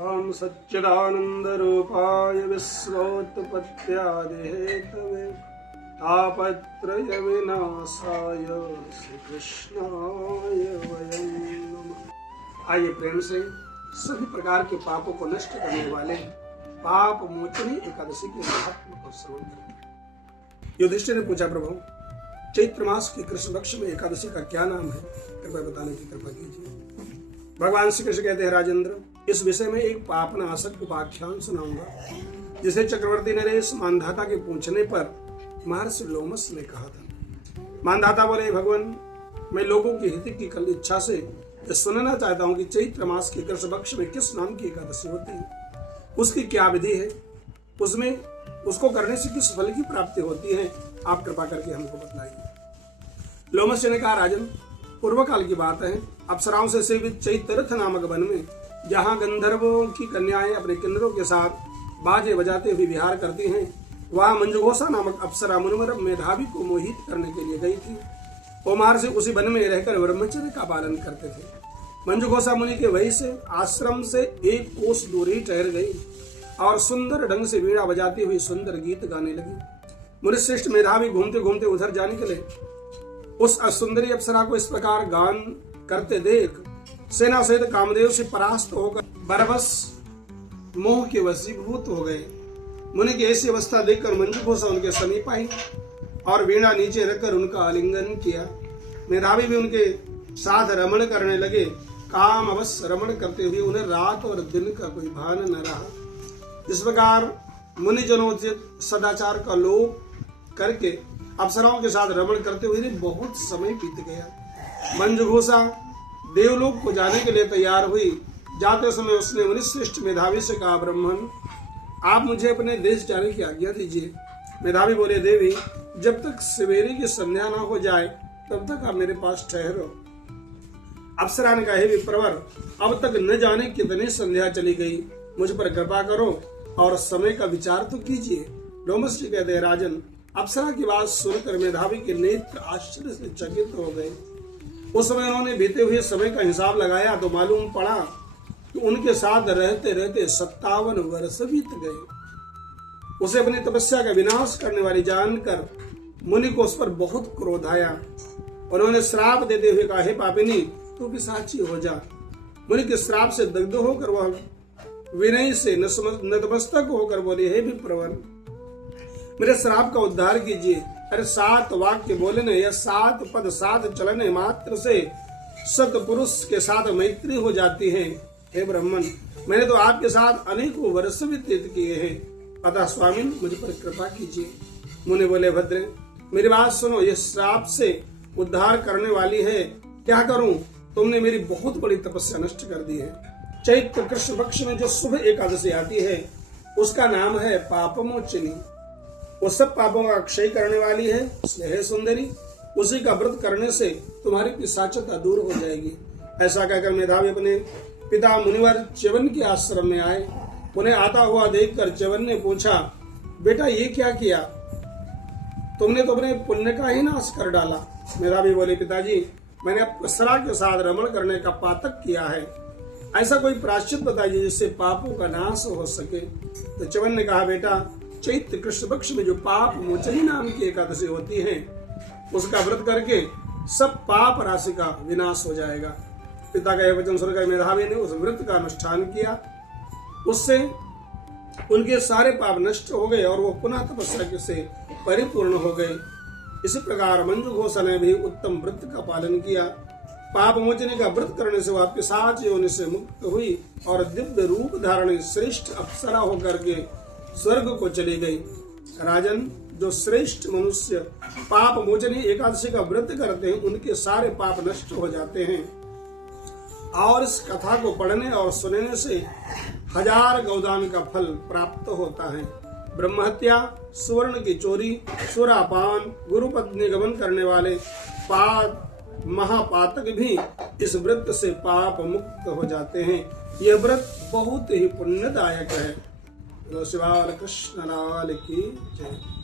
ॐ सच्चिदानन्दरूपाय विश्वोत्पत्त्यादिहेतवे तापत्रय विनाशाय श्रीकृष्णाय वयं नमः। आइए प्रेम से सभी प्रकार के पापों को नष्ट करने वाले पाप मोचनी एकादशी के महात्म को श्रवण करें। युधिष्ठिर ने पूछा, प्रभु चैत्र मास के कृष्ण पक्ष में एकादशी का क्या नाम है, कृपया बताने की कृपा कीजिए। भगवान श्री कृष्ण कहते हैं, राजेंद्र, इस विषय में एक पापनाशक उपाख्यान सुनाऊंगा जिसे चक्रवर्ती नरेश मानधाता के पूछने पर महर्षि लोमस ने कहा था। मानधाता बोले, भगवान, मैं लोगों की हित की कल इच्छा से सुनना चाहता हूँ कि चैत्र मास के कृष्ण पक्ष में किस नाम की एकादशी होती है, उसकी क्या विधि है, उसमें उसको करने से किस फल की प्राप्ति होती है, आप कृपा करके हमको बताइए। लोमस ने कहा, राजन, पूर्व काल की बात है, अप्सराओं से सेवित चैतरथ नामक वन में जहाँ गंधर्वों की कन्याएं अपने किन्नरों के साथ बाजे बजाते हुए विहार करती हैं, वहाँ मंजुघोषा नामक अप्सरा मुनिवर मेधावी को मोहित करने के लिए गई थी। वो महर्षि उसी वन में रहकर ब्रह्मचर्य का पालन करते थे। मंजुघोषा मुनि के वही से आश्रम से एक कोस दूरी ठहर गई और सुंदर ढंग से वीणा बजाती हुई सुंदर गीत गाने लगी। मुनिश्रेष्ठ मेधावी घूमते घूमते उधर जा निकले। उस सुंदरी अप्सरा को इस प्रकार गान करते देख सेना सहित कामदेव से परास्त होकर बरबस मोह के वशीभूत हो गए। मुनि की ऐसी अवस्था देखकर मंजुघोषा उनके समीप आई और वीणा नीचे रखकर उनका आलिंगन किया। मेधावी भी उनके साथ रमण करने लगे। काम अवश्य रमण करते हुए उन्हें रात और दिन का कोई भान न रहा। इस प्रकार मुनिजनोचित सदाचार का लोप करके अप्सराओं के साथ रमण करते हुए बहुत समय बीत गया। मंजुघोषा देवलोक को जाने के लिए तैयार हुई। जाते समय उसने मुनिश्रेष्ठ मेधावी से कहा, ब्राह्मण, आप मुझे अपने देश जाने की आज्ञा दीजिए। मेधावी बोले, देवी, जब तक सवेरे की संध्या न हो जाए तब तक आप मेरे पास ठहरो। अप्सरा ने कहा, हे विप्रवर, अब तक न जाने कितनी संध्या चली गई, मुझ पर कृपा करो और समय का विचार तो कीजिए। लोमस जी कहते हैं, राजन, अप्सरा की बात सुनकर मेधावी के नेत्र आश्चर्य से चकित हो गए। उस समय उन्होंने बीते हुए समय का हिसाब लगाया तो मालूम पड़ा कि उनके साथ रहते रहते 57 वर्ष बीत गए। उसे अपनी तपस्या का विनाश करने वाली जानकर मुनि को उस पर बहुत क्रोध आया। उन्होंने श्राप देते हुए कहा, हे पापिनी, तू पिशाची हो जा। मुनि के श्राप से दग्ध होकर वह विनय से नतमस्तक होकर बोले, हे विप्रवर, मेरे श्राप का उद्धार कीजिए। अरे 7 वाक्य बोलने या 7 पद 7 चलने मात्र से सतपुरुष के साथ मैत्री हो जाती है। हे ब्राह्मण, मैंने तो आपके साथ अनेकों वर्ष व्यतीत किए हैं, अतः स्वामी मुझ पर कृपा कीजिए। मुनि बोले, भद्रे, मेरी बात सुनो, यह श्राप से उद्धार करने वाली है, क्या करूं? तुमने मेरी बहुत बड़ी तपस्या नष्ट कर दी है। चैत्र कृष्ण पक्ष में जो शुभ एकादशी आती है उसका नाम है पापमोचनी। वो सब पापों का क्षय करने वाली है। हे सुंदरी, उसी का व्रत करने से तुम्हारी पिशाचता दूर हो जाएगी। ऐसा कहकर मेधावी अपने पिता मुनिवर च्यवन के आश्रम में आए। उन्हें आता हुआ देखकर च्यवन ने पूछा, बेटा, ये क्या किया? तुमने तो अपने पुण्य का ही नाश कर डाला। मेधावी बोले, पिताजी, मैंने अप्सरा के साथ रमण करने का पातक किया है। ऐसा कोई प्रायश्चित बताइए जिससे पापों का नाश हो सके। तो च्यवन ने कहा, बेटा, चैत्र कृष्ण पक्ष में जो पाप मोचनी नाम की एकादशी होती है उसका व्रत करके सब पाप राशि का विनाश हो जाएगा। पिता का यह वचन सुनकर मेधावी ने उस व्रत का अनुष्ठान किया। उससे उनके सारे पाप नष्ट हो गए और वो पुनः तपस्या से परिपूर्ण हो गए। इसी प्रकार मंजुघोषा ने भी उत्तम व्रत का पालन किया। पाप मोचनी का व्रत करने से वह पिशाच योनि से मुक्त हुई और दिव्य रूप धारण श्रेष्ठ अप्सरा होकर के स्वर्ग को चली गई। राजन, जो श्रेष्ठ मनुष्य पाप मोचनी एकादशी का व्रत करते हैं उनके सारे पाप नष्ट हो जाते हैं और इस कथा को पढ़ने और सुनने से 1000 गौदान का फल प्राप्त होता है। ब्रह्महत्या, सुवर्ण की चोरी, सुरापान, गुरुपत्नी गमन करने वाले महापातक भी इस व्रत से पाप मुक्त हो जाते हैं। यह व्रत बहुत ही पुण्यदायक है। शिवाल कृष्ण लाल की जय।